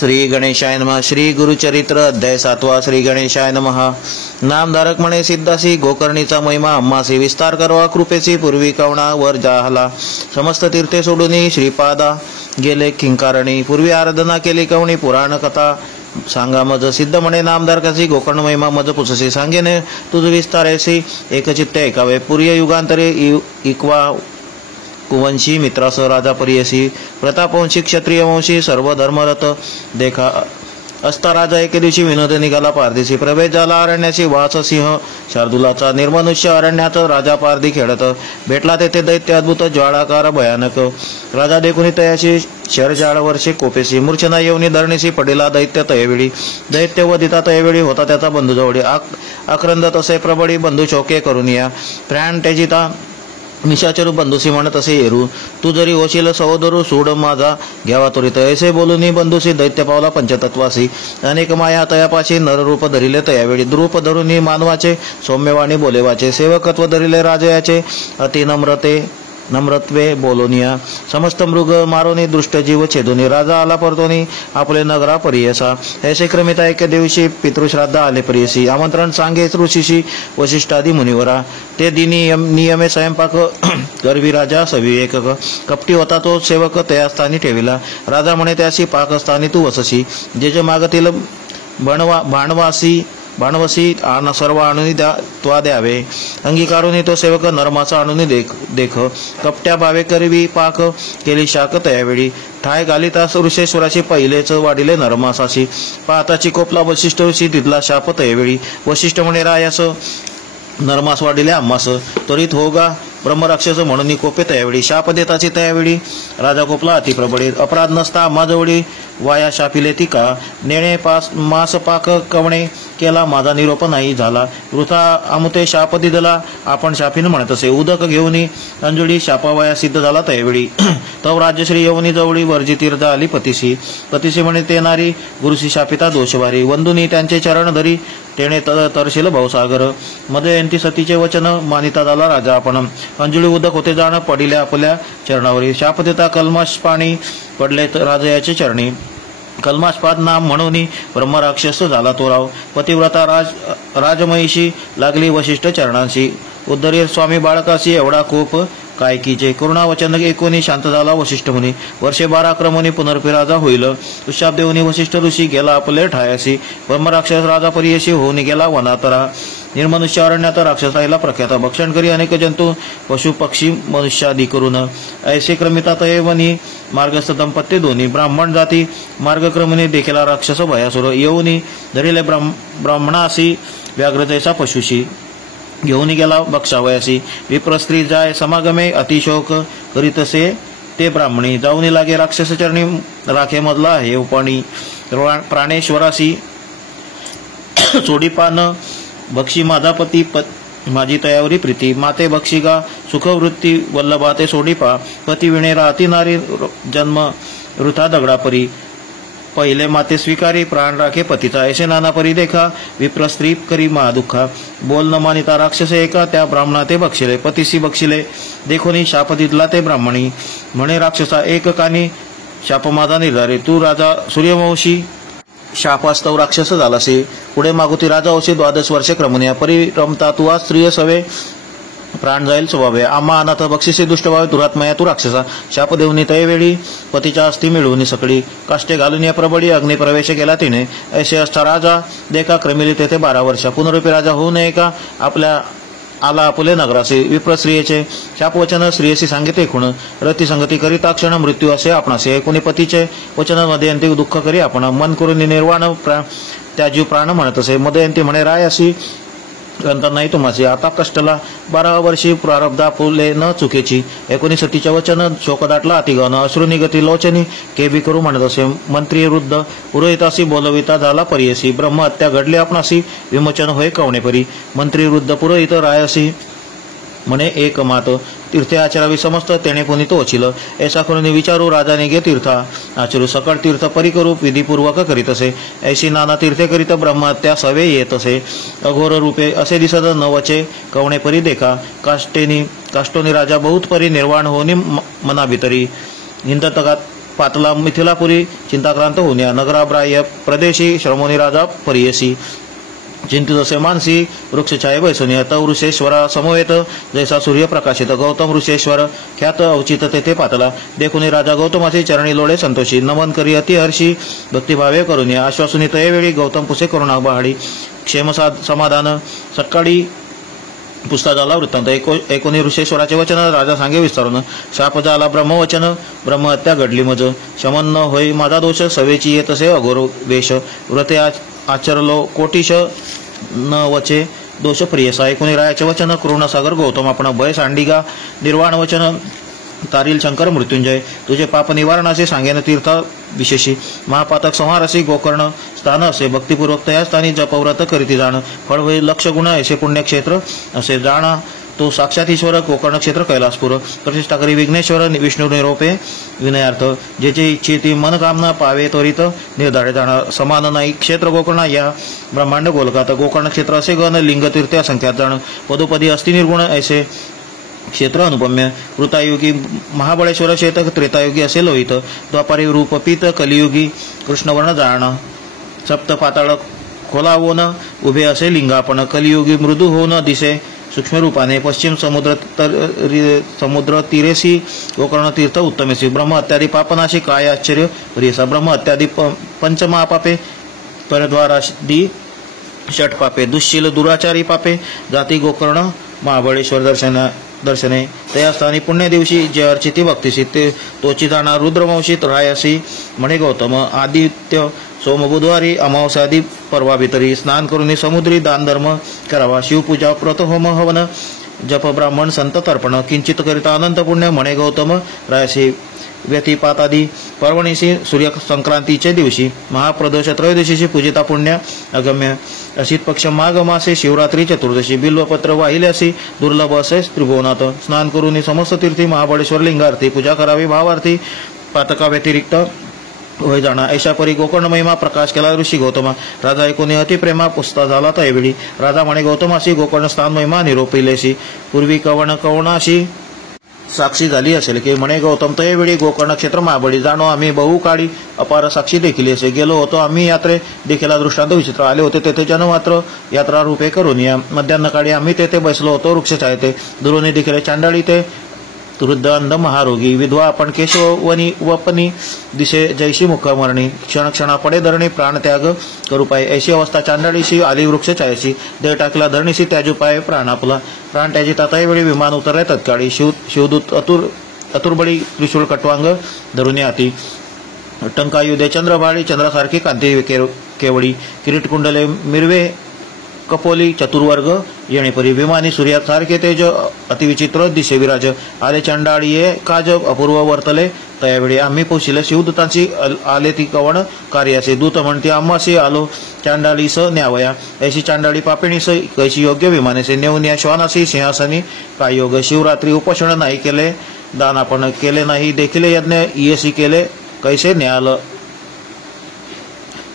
श्री गणेशाय नमः। श्री गुरुचरित्र अध्याय 7 श्री गणेशाय नमः। नामधारक म्हणे सिद्धासी गोकर्णीचा महिमा अम्मासी विस्तार करवा कृपेची पूर्वी कवणा वर जाहला समस्त तीर्थे सोडून श्रीपादा गेले किंकारणी पूर्वी आराधना केली कवणी पुराण कथा सांगा मज सिद्ध म्हणे नामधारकाची गोकर्ण महिमा मज पुससी सांगेने तुझ विस्तारेसी एकचित्ते ऐकावे पूर्य युगांतरे इक्वा कुवंशी मित्रासह राजा परियसी प्रतापवंशी क्षत्रिय वंशी सर्व धर्मरत देखा असता राजा एके दिवशी विनोद निघाला पारदेशी प्रवेश झाला अरण्याची वास सिंह शार्दुलाचा निर्मनुष्य अरण्यात राजा पारधी खेळत भेटला तेथे दैत्य अद्भुत ज्वाळाकार भयानक राजा देखुनी तयाशी शरजाळ वर्षे कोपेसी मूर्छना येऊनी धरणीसी पडेला दैत्य तयवेळी दैत्य वदिता तयवेळी होता त्याचा बंधू जवळी आक्रंद तसे प्रबळी बंधू शोके करून या प्राण त्याजिता निशाचरू बंधुसी म्हणत असे येरू तू जरी होशील सहोदरू सोड माझा घ्यावा त्वरित ऐसे बोलूनी बंधुसी दैत्य पावला पंचतत्वासी अनेक माया तयापाशी नररूप धरिले तयावेळी द्रूप धरुनी मानवाचे सौम्यवाणी बोलेवाचे सेवकत्व धरिले राजयाचे अति नम्रत्वे बोलोनिया समस्त मृग मारोनी दृष्ट जीव छेदुनी राजा आला परतोनी आपले नगरा परियसा ऐसे क्रमिता एके दिवशी पितृश्राद्ध आले परियसी आमंत्रण सांगे ऋषीशी वशिष्ठादी मुनिवरा ते दिनी नियमे स्वयंपाक करवी राजा सविवेक कपटी होता तो सेवक त्या स्थानी ठेविला राजा म्हणे त्याशी पाकस्थानी तू वससी जे जे मागतील भाणवसी सर्व आणून त्वा द्यावे अंगीकारून तो सेवक नरमाचा आणून देख कपट्या भावे करवी पाक केली शाक तयावेळी ठाय घालितास ऋषेश्वराशी पहिलेच वाढिले नरमासाशी पाहताची कोपला वशिष्ठ ऋषी तिथला शाप तयावेळी वशिष्ठ म्हणे रायास नरमास वाढिले आम्हास त्वरित होगा ब्रह्मराक्षस म्हणून कोपे तयावेळी शाप देताची तयावेळी राजा कोपला अतिप्रबळे अपराध नसता आम्हा जवळी वाया शापिले ती का नेणे मास पाक कवणे केला माझा निरोप नाही झाला वृथा अमुते शाप दिदला आपण शापीन म्हणत असे उदक घेऊनी अंजुळी शापावया सिद्ध झाला तयावेळी तव राजश्री येऊनी जवळी वर्जी तीर्थ आली पतिशी म्हणे ते नारी गुरुशी शापिता दोषवारी वंदुनी त्यांचे चरण धरी तेणे तरशील भाऊसागर मध्ये यांती सतीचे वचन मानिता झाला राजा आपण अंजुळी उदक होते जाण पडिले आपल्या चरणावरी शाप देता कल्माश पाणी पडले राजयाचे चरणी कल्माशपाद नाम म्हणून ब्रह्मराक्षस झाला तो राव पतिव्रता राजमहिषी लागली वशिष्ठ चरणांशी उद्धरी स्वामी बाळकाशी एवढा कोप काय कीचे करुणावचन एकोणी शांत झाला वशिष्ठ मुनी वर्षे 12 क्रमोनी पुनर्पी राजा होईल उशाप देऊनी वशिष्ठ ऋषी गेला आपले ठायासी ब्रह्मराक्षस राजा परियशी होऊन गेला वनातरा निर्मनुष्य अरण्यात राक्षस राहिला प्रख्यात भक्षण करी अनेक जंतू पशु पक्षी मनुष्यादी करून ऐसे क्रमिता तयवनी मार्गस्थ दंपत्य दोन्ही ब्राह्मण जाती मार्गक्रमणी देखील राक्षस भयासुर येऊनी धरिले ब्राह्मणासी व्याघ्रतेचा पशुशी घेऊन गेला बक्षावयासी विप्र स्त्री जाय समागमे अतिशोक करीतसे ते ब्राह्मणी जाऊन लागे राक्षस चरणी राखे मधला हे उपाणी प्राणेश्वरासी सोडीपान बक्षी माझा पती माझी तयावरी प्रीती माते बक्षिगा सुखवृत्ती वल्लभा ते सोडीपा पती विणे राहती नारी जन्म वृथा दगडापरी पहिले माते स्वीकारी प्राण राखे पतीचा ऐसे नाना परी देखा विप्र स्त्री करी महादुःखा बोल न मानिता राक्षस एका त्या ब्राह्मणा ते बक्षिले पतीसी बक्षिले देखोनी शाप दिला ते ब्राह्मणी म्हणे राक्षसा एक कानी शाप माझा निर्धारे तू राजा सूर्यवंशी शापास्तव राक्षस झालासे पुढे मागुती राजा होशी 12 वर्षे क्रमण्या परी रमता तू स्त्रिय सवे प्राण जाईल स्वभावे आम्हा अनाथ बक्षिसे दुष्टभावे दुरात्मया तू राक्षसा शाप देऊनी तयवेळी पतीच्या अस्थी मिळवून सकळी काष्टे घालून या प्रबळी अग्निप्रवेश केला तिने ऐसे असता राजा देखा क्रमिली तेथे 12 वर्ष पुनरुपी राजा होऊ नये का आपल्या आला आपुले नगरासे विप्र स्त्रियेचे शापवचन स्त्रियेशी सांगितले खुण रती संगती करिता क्षण मृत्यू असे आपणासे कोणी पतीचे वचनामध्ये अंतिक दुःख करी आपण मन करून निर्वाण त्याजीव प्राण म्हणत असे मदयंती म्हणे रायासी ग्रंथ नाही तुम्हाचे आता कष्टला 12 वर्षी प्रारब्धा फुले न चुकेची 19 वचन शोक दाटला अतिगन अश्रुनी गती लोचनी केबी करू म्हणत असे मंत्री वृद्ध पुरोहितासी बोलविता झाला परियसी ब्रह्म हत्या घडली आपणासी विमोचन होय कवणेपरी मंत्री वृद्ध पुरोहित रायसी म्हणे एक मात तीर्थे आचरावी समस्त तेणे पुनित वचिल ऐसा करून विचारू राजाने गे तीर्था आचरू सकळ तीर्थ परी करू विधीपूर्वक करीत असे ऐशी नाना तीर्थे करीत ब्रह्महत्या सवे येत असे अघोर रूपे असे दिसत नवचे कवणे परी देखा काष्टोनी राजा बहुत परी निर्वाण होनी मना भितरी हिंदतगात पातला मिथिलापुरी चिंताक्रांत होऊन या नगराब्राह्य प्रदेशी श्रमोनी राजा परियसी चिंतित असे मानसी वृक्षछाये बैसून तव ऋषेश्वरा समवेत जैसा सूर्य प्रकाशित गौतम ऋषेश्वर ख्यात अवचित तेथे पातला देखुनी राजा गौतमाचे चरणी लोळे संतोषी नमन करी अति हर्षी भक्तिभावे करून आश्वासुनी तयवेळी गौतम पुसे करुणा बहाडी क्षेम समाधान सकाळी पुस्ता झाला वृत्तांत एकोणी ऋषेश्वराचे वचन राजा सांगे विस्तारून शाप झाला ब्रह्मवचन ब्रह्महत्या घडली मज शमन न होई माझा दोष सवेची येत असे अघोर वेश व्रते आचरलो कोटीश न वचे दोष प्रियसा एकोणी रायाचे वचन कृष्णसागर गौतम आपण भय सांडिगा निर्वाण वचन तारील शंकर मृत्युंजय तुझे पाप निवारणाचे सांगेन तीर्थ विशेषी महापातक संहार असे गोकर्ण स्थान असे भक्तिपूर्वक तया स्थानी जपव्रत करीती जाण फळ होईल लक्ष गुण ऐसे पुण्यक्षेत्र असे जाणा तो साक्षात ईश्वर गोकर्ण क्षेत्र कैलासपूर प्रतिष्ठा करी विघ्नेश्वर विष्णू निरोपे विनयार्थ जेचे इच्छिती मनकामना पावे त्वरित निर्धारे जाणार समान नाही क्षेत्र गोकर्ण या ब्रह्मांड गोलकात गोकर्ण क्षेत्र असे गण लिंग तीर्थ असंख्यात जाण पदोपदी अस्ति निर्गुण ऐसे क्षेत्र अनुपम्य कृतायुगी महाबळेश्वर शेतक त्रेतायुगी असे लोहित द्वापारी रूपपीत कलियुगी कृष्णवर्ण जाण सप्त पाताळ खोलावोन उभे असे लिंग आपण कलियुगी मृदू होऊन दिसे सूक्ष्म रूपाने पश्चिम समुद्र तीरेसी गोकर्ण तीर्थ उत्तमेसी ब्रह्म इत्यादी पापनाशी काय आश्चर्य प्रियसा ब्रह्म इत्यादी पंचमहापापे परद्वारादी षट पापे दुश्शील दुराचारी पापे जाती गोकर्ण महाबळेश्वर दर्शने तया स्थानी पुण्य दिवशी जे अर्चिती भक्तिशी ते तोची जाणार रुद्रवंशीत रायसी म्हणे गौतम आदित्य सोम बुधवारी अमावस्यादी परवा भितरी स्नान करून समुद्री दान धर्म करावा शिवपूजा व्रत होम हवन जप ब्राह्मण संत तर्पण किंचित करिता अनंत पुण्य म्हणे गौतम रायसी व्यतिपातादी पर्वणीशी सूर्य संक्रांतीचे दिवशी महाप्रदोष त्रयोदशीची पूजिता पुण्य अगम्य अशीत पक्ष माघ मासे शिवरात्री चतुर्दशी बिल्वपत्र वाहिल्यासी दुर्लभ असे त्रिभुवनात स्नान करून समस्त तीर्थी महाबळेश्वर लिंगार्थी पूजा करावी भावार्थी पातका व्यतिरिक्त होय जाणा ऐशा परी गोकर्ण महिमा प्रकाश केला ऋषी गौतमा राजा ऐकून अतिप्रेमा पुसता झाला तैवेळी राजा म्हणे गौतमाशी गोकर्ण स्थान महिमा निरोपिलेशी पूर्वी कवणाशी साक्षी झाली असेल की म्हणे गौतम तयवेळी गोकर्ण क्षेत्र महाबळी जाणो आम्ही बहु काळी अपार साक्षी देखील असे गेलो होतो आम्ही यात्रे देखील दृष्टांत विचित्र आले होते तेथे जन मात्र यात्रा रूपे करून या मध्यान्ह काळी आम्ही तेथे बसलो होतो वृक्षछायते दुरोनी देखील चांडाळी ते वृद्ध अंध महारोगी विधवा आपण केशवनी वपनी दिशे जैशी मुखमरणी क्षण पडे धरणी प्राणत्याग करू पाय ऐशी अवस्था चांडाळीशी आली वृक्ष छायशी देह टाकला धरणीशी त्याजू पाय प्राण आपला प्राण त्याची ताताईवेळी विमान उतरले तत्काळी शिवदूत अतुर्बळी त्रिशूळ कटवांग धरुणी आती टंकायुधे चंद्रभाळी चंद्रासारखी कांती केवळी किरीटकुंडले मिरवे कपोली चतुर्वर्ग येणेपरी विमानी सूर्यासारखे तेज अतिविचित्र दिशे विराज आले चंडाळीये काज अपूर्व वर्तले तयावेळी आम्ही पोशिले शिवदूतांची आले ती कवण कार्यासे दूत म्हणते आम्हासी आलो चांडाळीस न्यावया ऐशी चांडाळी पापिणीस कैशी योग्य विमानेसे नेऊन या श्वानासी सिंहासनी काय योग शिवरात्री उपोषण नाही केले दान आपण केले नाही देखील यज्ञ इयसी केले कैसे न्याल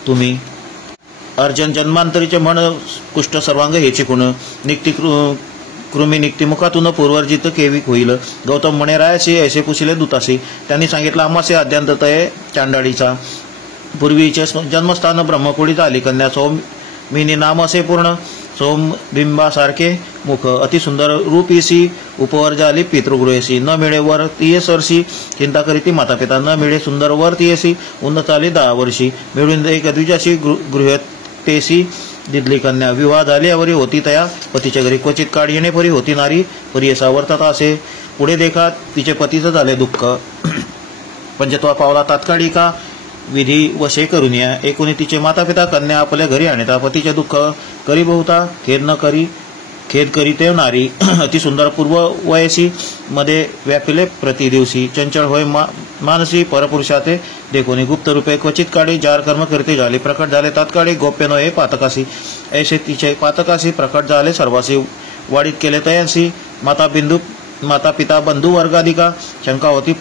तुम्ही अर्जन जन्मांतरीचे म्हण कुष्ठ सर्वांग हेची कुण निक्ती कृमी निक्ती मुखातून पूर्वर्जित केविक होईल गौतम म्हणे रायाशी ऐसे पुशिले दूतासी त्यांनी सांगितलं आम्हासे अद्यंत तये चांडाळीचा पूर्वीचे जन्मस्थान ब्रह्मकुडीत आली कन्या सौमिनी नाम असे पूर्ण सोमबिंबासारखे मुख अतिसुंदर रूपीसी उपवर झाली पितृगृहेसी न मिळे वर तिये सरसी चिंता करीती माता पिता न मिळे सुंदर वर तियेसी उन्नत आली 10 वर्षी मिळून एक द्विजाशी गृहतेसी दिदली कन्या विवाह झाल्यावरी होती तया पतीच्या घरी क्वचित काळ येणेपरी होती नारी परी असा वर्तात असे पुढे देखा तिचे पतीचं झाले दुःख पंचत्वा पावला तात्काळी का विधी वशे करून या एकूणी तिचे माता पिता कन्या आपल्या घरी आणता पतीचे दुःख करी बहुता खेद करी ते नारी अतिसुंदर पूर्व वयसी मध्ये व्यापिले प्रतिदिवशी चंचल होय मानसी परपुरुषाते देखोनी गुप्त रूपे क्वचित काळी जार कर्म करते झाले प्रकट झाले तात्काळी गोप्य नये पातकासी ऐसे तिचे पातकासी प्रकट झाले सर्वासी वाढीत केले तयांसी माता पिता बंधू वर्गाधिका शंका होती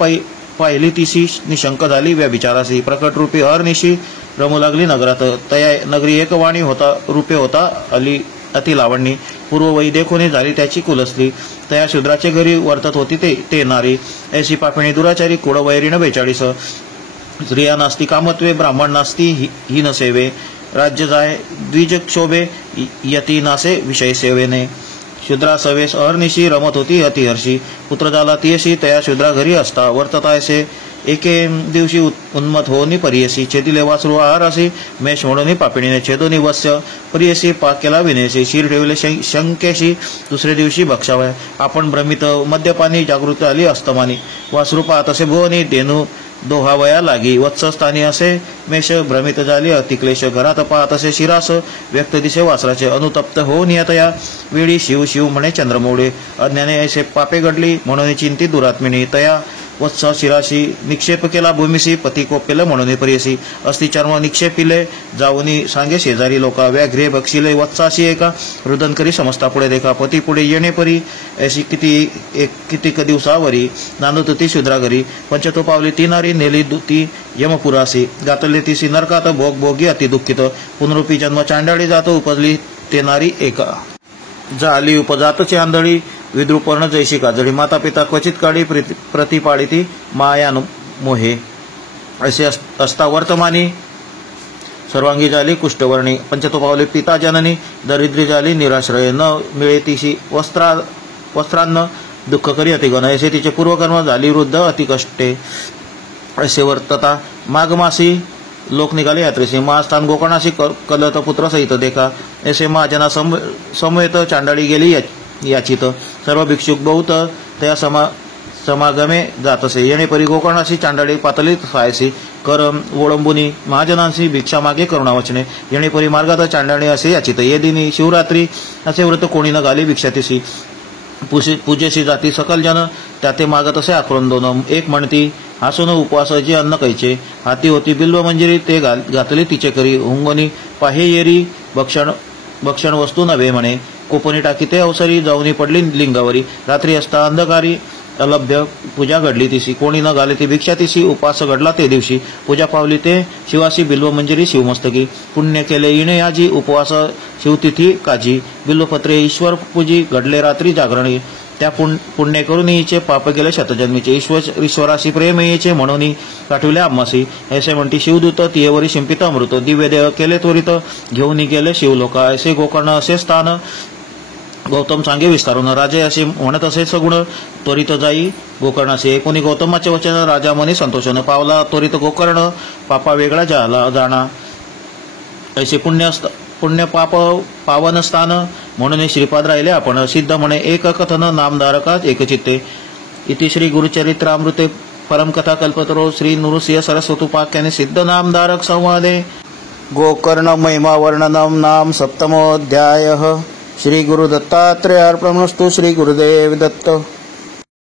पाहिली तिशी निशंक झाली व्यभिचारासी प्रकट रूपी हरनिशी रमू लागली नगरात तया नगरी एक वाणी होता रूपे होता अली अति लावणी पूर्व वै देखोनी झाली त्याची कुलसली तया शूद्राचे घरी वर्तत होती ते नारी ऐशी पापिणी दुराचारी कुळ वैरीण 42 स्त्रिया नास्ती कामत्वे ब्राह्मण नास्ती हीन सेवे राज्य जाय द्विज क्षोभे यती नासे विषय सेवेने शूद्रा सवेस अहर्निशी रमत होती अतिहर्षी पुत्र झाला तियशी तया शूद्रा घरी असता वर्ततायसे एके दिवशी उन्मत होनी परियसी छेदिले वासरू आहार असी मेष म्हणून पापिणीने छेदोनी वस्य परियसी पाक केला विनेशी शीर ठेवले शंकेशी दुसरे दिवशी भक्षावय आपण भ्रमित मद्यपानी जागृत आली अस्तमानी वासरू पाहत असे भुवनी देनू दोहावया लागी वत्सस्थानी असे मेष भ्रमित झाली अतिक्लेश घरात पाहत असे शिरास व्यक्त दिसे वासराचे अनुतप्त हो नियतया वेळी शिव शिव म्हणे चंद्रमौळे अज्ञाने ऐसे पापे घडली म्हणून चिंती दुरात्मिनी तया वत्स शिराशी निक्षेप केला भूमिसी पती कोपेल म्हणून परियसी अस्ति चर्म निक्षेपिले जाऊनी सांगे शेजारी लोका व्याघ्रे बक्षिले वत्साशी एका रुदन करी समजता पुढे देखा पती पुढे येणे परी ऐशी कितीक दिवसावरी नांदत होती शूद्रा घरी पंचतो पावली ती नारी नेली ती यमपुरासी गातले तिसी नरकात भोग भोगी अति दुःखित पुनरुपी जन्म चांडाळी जातो उपजली ते नारी एका झाली उपजातची आंधळी विद्रुपर्ण जैशी काजळी माता पिता क्वचित काळी प्रतिपाळिती मायानु मोहे असे असता वर्तमानी सर्वांगी झाली कुष्ठवर्णी पंचतो पावले पिता जननी दरिद्री झाली निराश्रय न मिळे तिशी वस्त्रान्न दुःख करी अतिगण असे तिचे पूर्वकर्म झाली वृद्ध अतिकष्टे असे वर्तता माघमासी लोक निघाले यात्रेसी महास्थान गोकर्णाशी कलत पुत्र सहित देखा ऐसे महाजना समवेत चांडाळी गेली याचित सर्व भिक्षुक बहुत त्या समागमे जात असे येणे परी गोकर्णाशी चांडाळी पातळीत सायसी कर ओळंबुनी महाजनांशी भिक्षा मागे करुणावचने येणे परी मार्गात चांडाळी असे याचित ये दिनी शिवरात्री असे व्रत कोणी न घाली भिक्षातीसी पूजेशी जाती सकल जन त्याते मागत असे आक्रोंदोन एक म्हणती हासून उपवासाची अन्न कैचे हाती होती बिल्व मंजिरी ते घातले तिचे करी हुंगोनी पाहे येरी भक्षण वस्तू नव्हे म्हणे कोपणी टाकी ते अवसरी जाऊनी पडली लिंगावरी रात्री असता अंधकारी अलभ्य पूजा घडली तिसी कोणी न घाले ती भिक्षा तिसी उपास घडला ते दिवशी पूजा पावली ते शिवासी बिल्व मंजिरी शिवमस्तकी पुण्य केले इणे याजी उपवास शिवतिथी काजी बिल्वपत्रे ईश्वर पूजी घडले रात्री जागरणी त्या पुण्य करून हिचे पाप गेले शतजन्मीचे ईश्वराशी प्रेम येचे म्हणून काठविले आम्हासी ऐसे म्हणती शिवदूत तियेवरी शिंपित अमृत दिव्य देह केले त्वरित घेऊन गेले शिवलोका ऐसे गोकर्ण असे स्थान गौतम सांगे विस्तारून राजे असे म्हणत असे सगुण त्वरित जाई गोकर्णासे कोणी गौतमाचे वचन राजा मनी संतोषाने पावला त्वरित गोकर्ण पापा वेगळा जाणा ऐसे पुण्य पाप पावन स्थान म्हणून श्रीपाद राहिले आपण सिद्ध म्हणे एक कथन नामधारका एकचित्ते इति श्री गुरुचरित्रामृते परमकथा कल्पतरो श्री नृसिंह सरस्वतुपाख्याने सिद्ध नामधारक संवादे गोकर्ण महिमा वर्णनम नाम सप्तमोऽध्यायः श्री गुरु दत्तात्रेयार्पणमस्तु श्री गुरुदेव दत्त।